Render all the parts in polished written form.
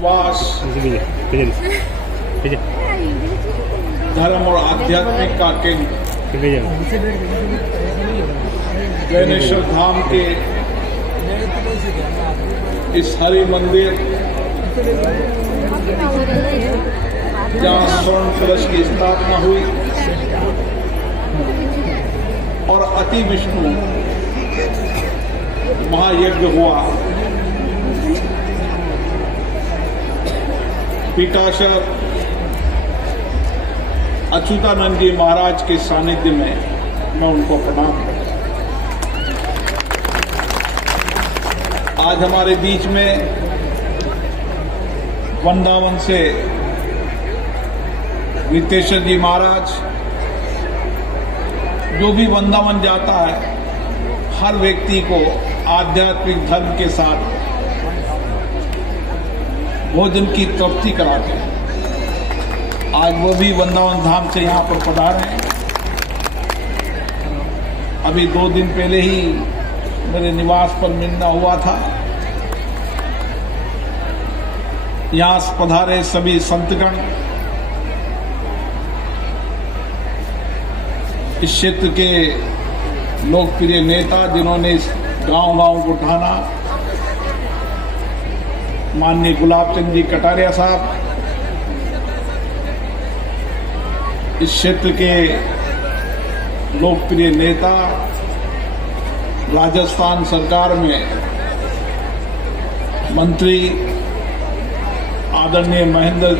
विश्वास, धर्म और आध्यात्मिक का केंद्र वैनेश्वर धाम के इस हरि मंदिर, जहाँ स्वर्ण कलश की स्थापना हुई और अति विष्णु महायज्ञ हुआ, पीठाधीश्वर अच्युतानंद जी महाराज के सानिध्य में मैं उनको प्रणाम करता हूं। आज हमारे बीच में वृंदावन से वितेश्वर जी महाराज, जो भी वृंदावन जाता है हर व्यक्ति को आध्यात्मिक धर्म के साथ भोजन की तृप्ति कराते हैं। आज वो भी वृंदावन धाम से यहाँ पर पधारे हैं। अभी 2 दिन पहले ही मेरे निवास पर मिलना हुआ था। यहाँ पधारे सभी संतगण, इस क्षेत्र के लोकप्रिय नेता जिन्होंने इस गांव-गांव को ढाना, माननीय गुलाब चंद जी कटारिया साहब, इस क्षेत्र के लोकप्रिय नेता, राजस्थान सरकार में मंत्री आदरणीय महेंद्र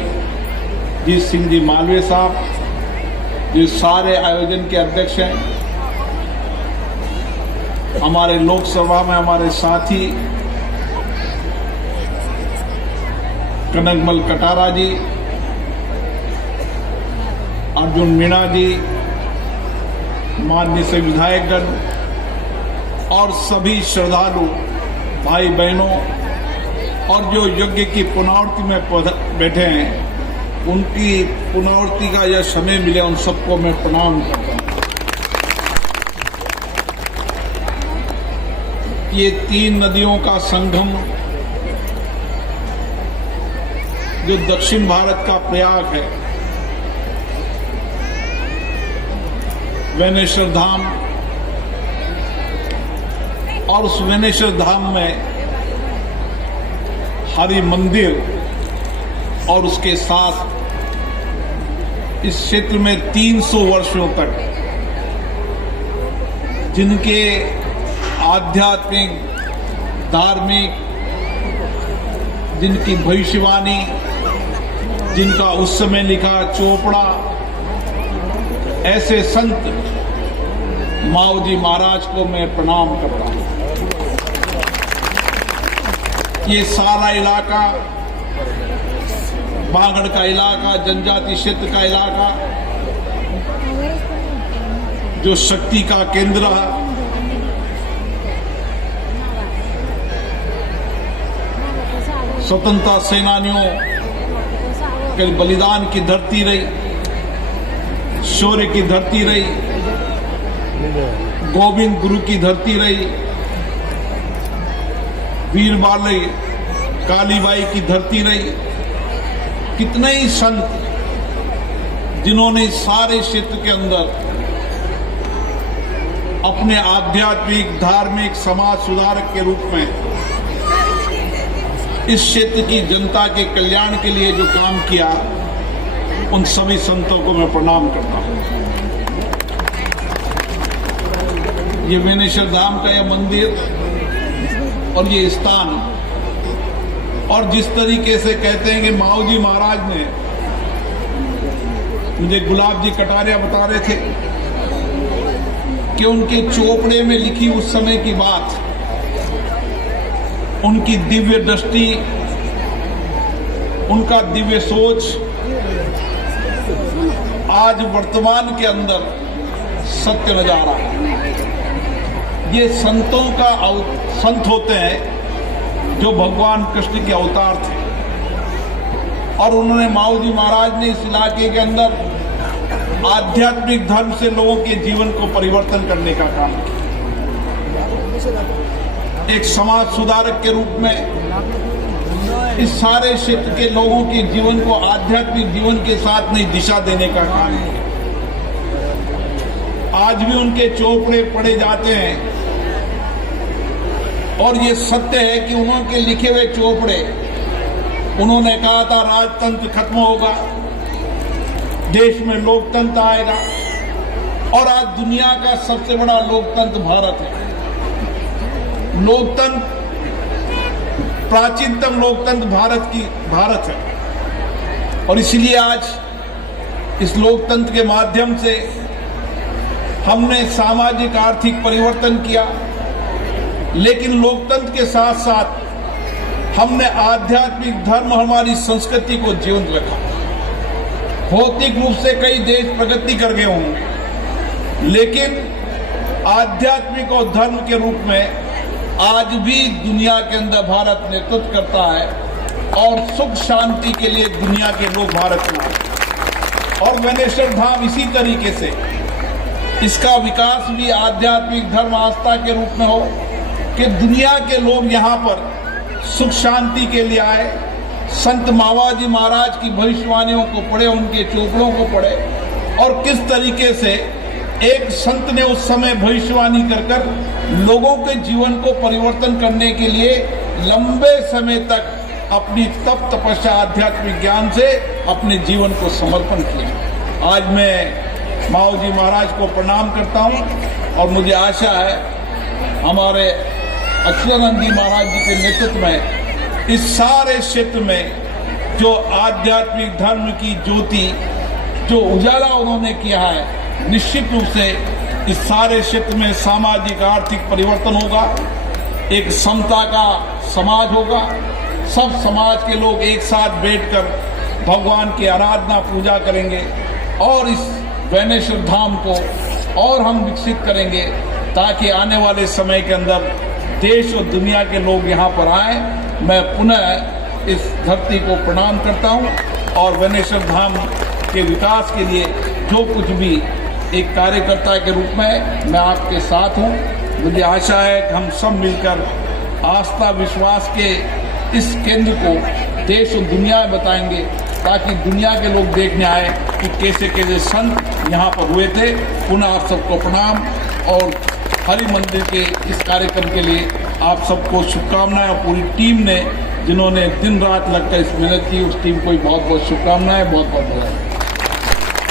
जीत सिंह जी मालवीय साहब, जो सारे आयोजन के अध्यक्ष हैं, हमारे लोकसभा में हमारे साथी कनकमल कटारा जी, अर्जुन मीणा जी, माननीय से विधायकगण और सभी श्रद्धालु भाई बहनों, और जो यज्ञ की पुनरावृत्ति में बैठे हैं, उनकी पुनरावृत्ति का यह समय मिले, उन सबको मैं प्रणाम करता हूं। ये 3 नदियों का संगम जो दक्षिण भारत का प्रयाग है, वैनेश्वर धाम, और उस वैनेश्वर धाम में हरि मंदिर, और उसके साथ इस क्षेत्र में 300 वर्षों तक जिनके आध्यात्मिक, धार्मिक, जिनकी भविष्यवाणी, जिनका उस समय लिखा चोपड़ा, ऐसे संत माऊ जी महाराज को मैं प्रणाम करता हूं। ये सारा इलाका, बागड़ का इलाका, जनजाति क्षेत्र का इलाका, जो शक्ति का केंद्र है, स्वतंत्रता सेनानियों के बलिदान की धरती रही, शौर्य की धरती रही, गोविंद गुरु की धरती रही, वीर बाले कालीबाई की धरती रही। कितने ही संत जिन्होंने सारे क्षेत्र के अंदर अपने आध्यात्मिक, धार्मिक, समाज सुधारक के रूप में इस क्षेत्र की जनता के कल्याण के लिए जो काम किया, उन सभी संतों को मैं प्रणाम करता हूं। ये वैनेश्वर धाम का यह मंदिर और ये स्थान, और जिस तरीके से कहते हैं कि माऊ जी महाराज ने, मुझे गुलाब जी कटारिया बता रहे थे कि उनके चोपड़े में लिखी उस समय की बात, उनकी दिव्य दृष्टि, उनका दिव्य सोच आज वर्तमान के अंदर सत्य नजर आ रहा है। ये संतों का संत होते हैं जो भगवान कृष्ण के अवतार थे, और उन्होंने माऊ जी महाराज ने इस इलाके के अंदर आध्यात्मिक धर्म से लोगों के जीवन को परिवर्तन करने का काम किया। एक समाज सुधारक के रूप में इस सारे क्षेत्र के लोगों के जीवन को आध्यात्मिक जीवन के साथ नई दिशा देने का काम किया। आज भी उनके चोपड़े पढ़े जाते हैं और ये सत्य है कि उन्होंने लिखे हुए चोपड़े, उन्होंने कहा था राजतंत्र खत्म होगा, देश में लोकतंत्र आएगा, और आज दुनिया का सबसे बड़ा लोकतंत्र भारत है। लोकतंत्र, प्राचीनतम लोकतंत्र भारत है, और इसलिए आज इस लोकतंत्र के माध्यम से हमने सामाजिक आर्थिक परिवर्तन किया, लेकिन लोकतंत्र के साथ साथ हमने आध्यात्मिक धर्म, हमारी संस्कृति को जीवंत रखा। भौतिक रूप से कई देश प्रगति कर गए होंगे, लेकिन आध्यात्मिक और धर्म के रूप में आज भी दुनिया के अंदर भारत नेतृत्व करता है, और सुख शांति के लिए दुनिया के लोग भारत में आए। और वनेश्वर धाम इसी तरीके से इसका विकास भी आध्यात्मिक धर्म आस्था के रूप में हो कि दुनिया के लोग यहाँ पर सुख शांति के लिए आए। संत मावाजी महाराज की भविष्यवाणियों को पढ़े, उनके चोपड़ों को पढ़े, और किस तरीके से एक संत ने उस समय भविष्यवाणी कर लोगों के जीवन को परिवर्तन करने के लिए लंबे समय तक अपनी तप तपस्या आध्यात्मिक ज्ञान से अपने जीवन को समर्पण किया। आज मैं माओजी महाराज को प्रणाम करता हूं, और मुझे आशा है हमारे अच्युतानंद जी महाराज जी के नेतृत्व में इस सारे क्षेत्र में जो आध्यात्मिक धर्म की ज्योति, जो उजाला उन्होंने किया है, निश्चित रूप से इस सारे क्षेत्र में सामाजिक आर्थिक परिवर्तन होगा, एक समता का समाज होगा। सब समाज के लोग एक साथ बैठकर भगवान की आराधना पूजा करेंगे, और इस वनेश्वर धाम को और हम विकसित करेंगे, ताकि आने वाले समय के अंदर देश और दुनिया के लोग यहाँ पर आए। मैं पुनः इस धरती को प्रणाम करता हूँ, और वनेश्वर धाम के विकास के लिए जो कुछ भी एक कार्यकर्ता के रूप में मैं आपके साथ हूँ। मुझे आशा है कि हम सब मिलकर आस्था विश्वास के इस केंद्र को देश और दुनिया में बताएंगे, ताकि दुनिया के लोग देखने आए कि कैसे कैसे संत यहाँ पर हुए थे। पुनः आप सबको प्रणाम, और हरि मंदिर के इस कार्यक्रम के लिए आप सबको शुभकामनाएं, और पूरी टीम ने जिन्होंने दिन रात लगकर इस मेहनत की, उस टीम को बहुत बहुत शुभकामनाएं, बहुत बहुत बधाई।